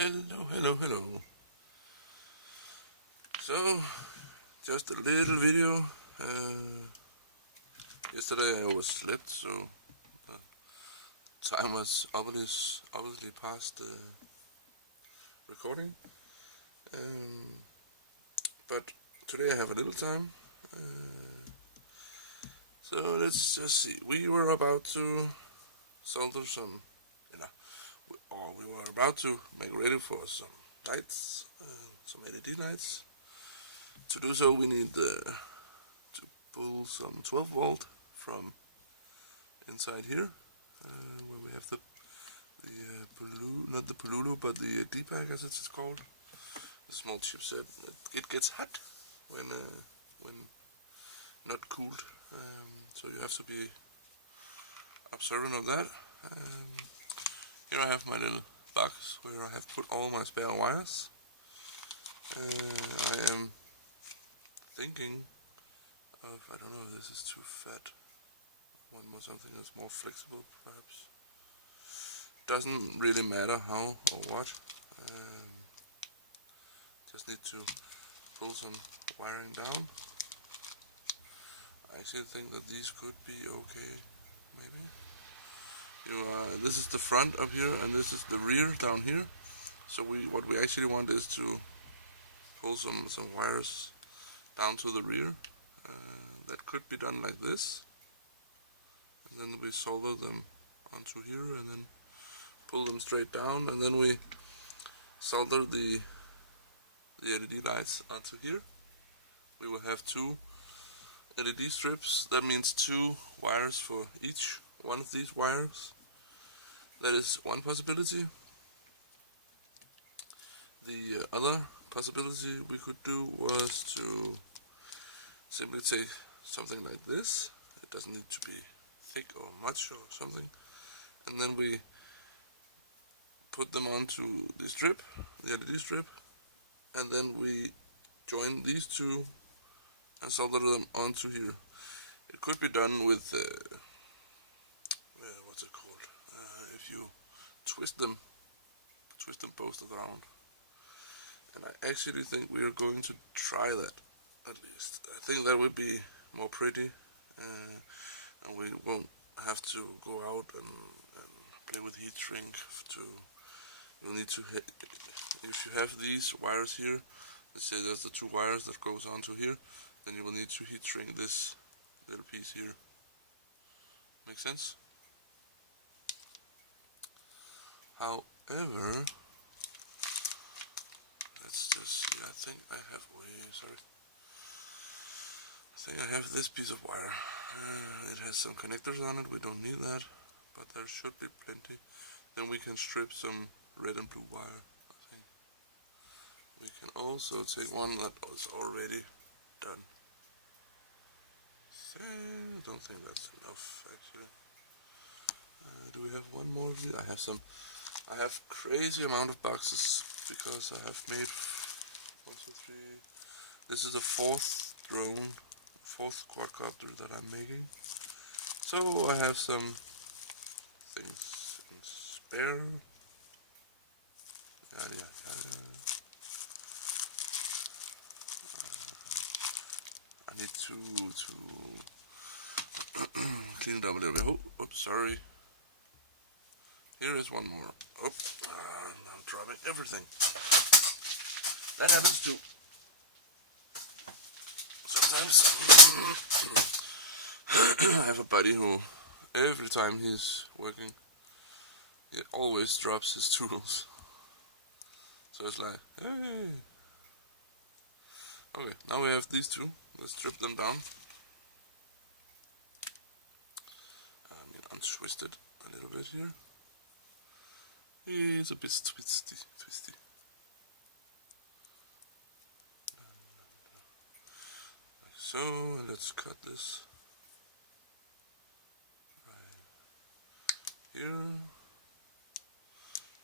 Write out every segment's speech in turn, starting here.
Hello. So, just a little video. Yesterday I overslept, so time was obviously past the recording. But today I have a little time. So let's just see. We were about to solder some, we were about to make ready for some lights, some LED lights. To do so, we need to pull some 12 volt from inside here, where we have the not the Polulu, but the D-pack as it's called, the small chipset. It gets hot when not cooled, so you have to be observant of that. Here I have my little box where I have put all my spare wires. I am thinking of, I don't know if this is too fat. One more something that's more flexible, perhaps. Doesn't really matter how or what. Just need to pull some wiring down. I actually think that these could be okay, maybe. This is the front up here, and this is the rear down here. So what we actually want is to pull some wires down to the rear. That could be done like this, and then we solder them onto here, and then pull them straight down, and then we solder the LED lights onto here. We will have two LED strips. That means two wires for each one of these wires. That is one possibility. The other possibility we could do was to simply take something like this. It doesn't need to be thick or much or something, and then we put them onto the strip, the LED strip, and then we join these two and solder them onto here. It could be done with what's it called? If you twist them both around. And I actually think we are going to try that, at least. I think that would be more pretty, and we won't have to go out and play with heat shrink. You'll need to, if you have these wires here, let's say there's the two wires that goes onto here, then you will need to heat shrink this little piece here. Make sense? However, let's just see. I think I have this piece of wire. It has some connectors on it. We don't need that, but there should be plenty. Then we can strip some red and blue wire, I think. We can also take one that was already done. I don't think that's enough, actually. Do we have one more of these? I have crazy amount of boxes, because I have made 1, 2, 3. This is the fourth quadcopter that I'm making. So I have some things in spare. I need to clean it up a little bit. Oh, oops, sorry. Here is one more. Oh, I'm dropping everything. That happens too. Sometimes. I have a buddy who, every time he's working, he always drops his tools. So it's like, hey. Okay, now we have these two. Let's strip them down. Untwist it a little bit here. It's a bit twisty. Like so, and let's cut this right here.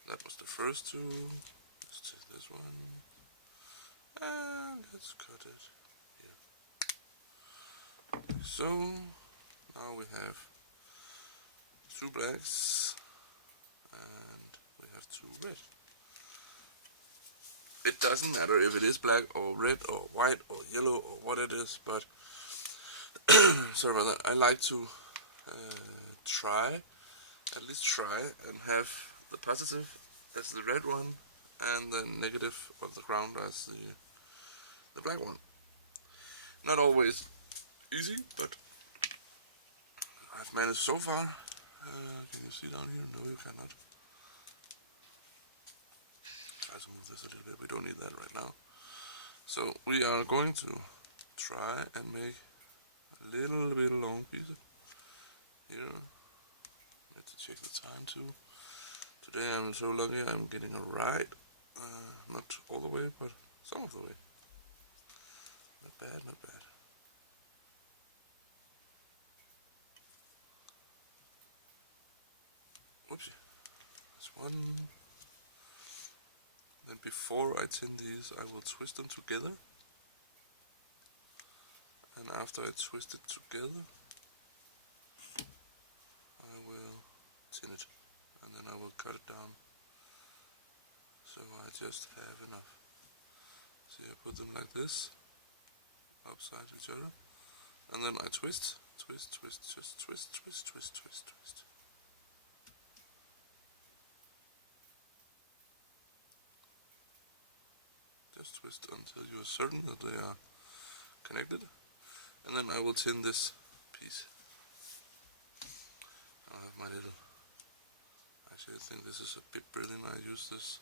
That was the first two. Let's take this one, and let's cut it here. Like so, now we have two blacks, and we have two red. it doesn't matter if it is black or red or white or yellow or what it is, but sorry about that. I like to try, at least try, and have the positive as the red one and the negative of the ground as the black one. Not always easy, but I've managed so far. Can you see down here? No, you cannot. Try to move this a little bit. We don't need that right now. So we are going to try and make a little bit long piece here. Need to check the time too. Today I'm so lucky I'm getting a ride. Not all the way, but some of the way. Not bad, not bad. Whoops. There's one. Then before I tin these, I will twist them together. And after I twist it together, I will tin it. And then I will cut it down. So I just have enough. See, I put them like this, upside each other. And then I twist, twist, twist, twist, twist, twist, twist, twist, twist. Just twist until you are certain that they are connected. And then I will tin this piece. I have my little, actually I think this is a bit brilliant. I use this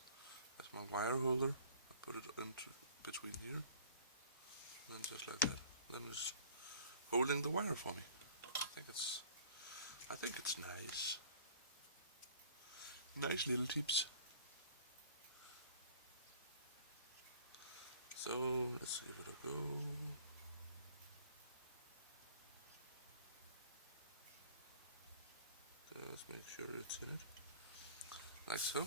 as my wire holder. I put it into between here. And then just like that. Then it's holding the wire for me. I think it's nice. Nice little tips. So let's give it a go. Just make sure it's in it. Like so.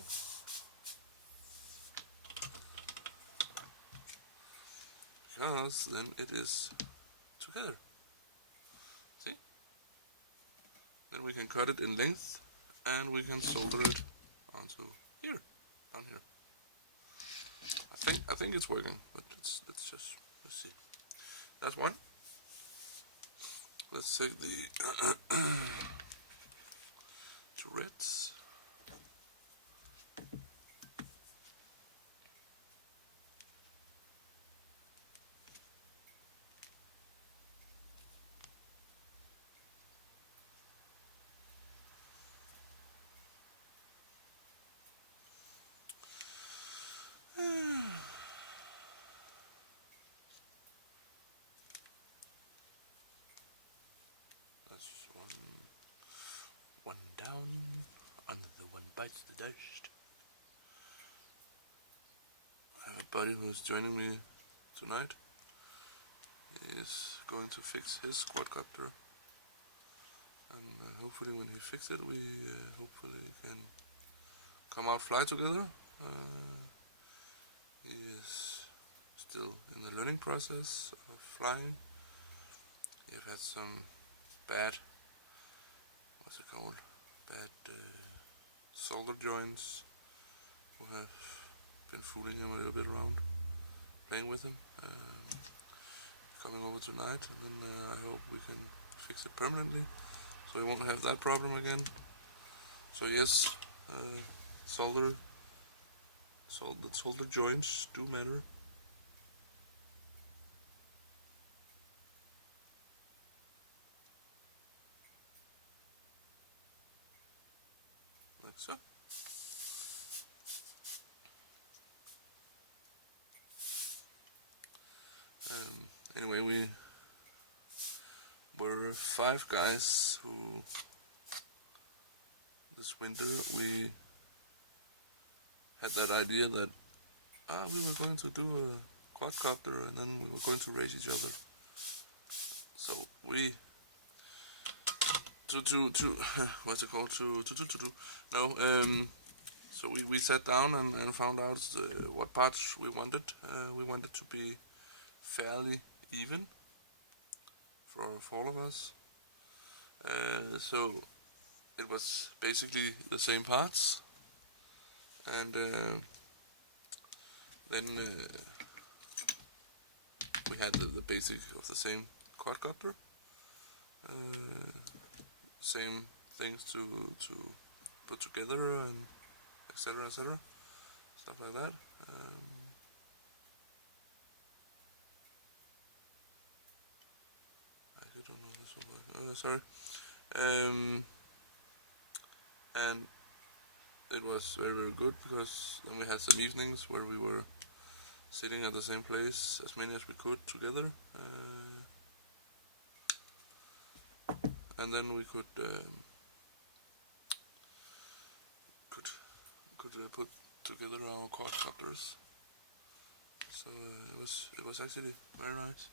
Because then it is together. See? Then we can cut it in length and we can solder it onto here, down here. I think it's working, but let's see. That's one. Let's take the Tourette's. Bites the dust. I have a buddy who is joining me tonight. He is going to fix his quadcopter, and hopefully when he fixes it, we hopefully can come out fly together. He is still in the learning process of flying. He's had some bad, what's it called, bad solder joints who have been fooling him a little bit around, playing with him. Coming over tonight, and then I hope we can fix it permanently, so we won't have that problem again. So yes, the solder joints do matter. Like so. Anyway, we were 5 guys who this winter we had that idea that we were going to do a quadcopter and then we were going to race each other. So we what's it called so we sat down and found out what parts we wanted. We wanted to be fairly even for all of us. So it was basically the same parts, and Then we had the basic of the same quadcopter, same things to put together, and etc, stuff like that. I don't know this one. Sorry. And it was very, very good, because then we had some evenings where we were sitting at the same place, as many as we could together, and then we could put together our quadcopters. So it was actually very nice.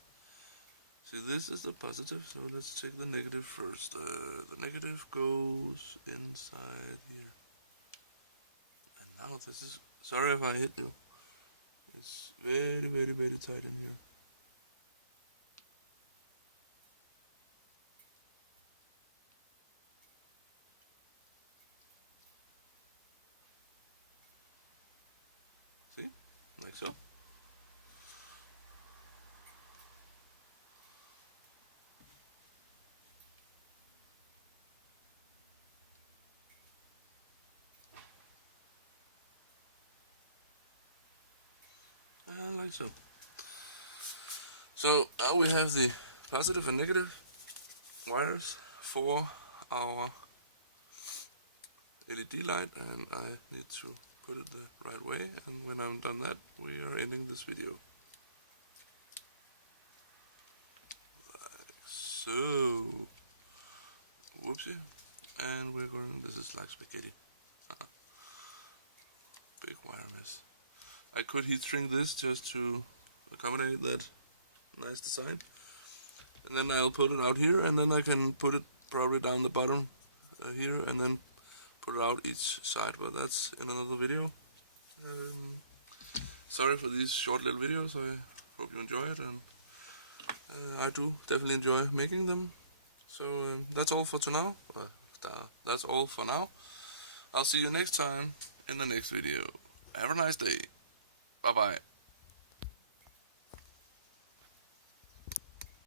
See, this is the positive, so let's take the negative first. The negative goes inside here. And now this is, sorry if I hit you. It's very, very, very tight in here. See? Like so. Like so. So now we have the positive and negative wires for our LED light, and I need to put it the right way, and when I'm done that, we are ending this video. Like so. Whoopsie. And we're going, this is like spaghetti. Big wire mess. I could heat shrink this just to accommodate that nice design. And then I'll put it out here, and then I can put it probably down the bottom here, and then put it out each side, but that's in another video. Sorry for these short little videos, I hope you enjoy it, and I do definitely enjoy making them. So that's all for now. That's all for now. I'll see you next time in the next video. Have a nice day. Bye bye.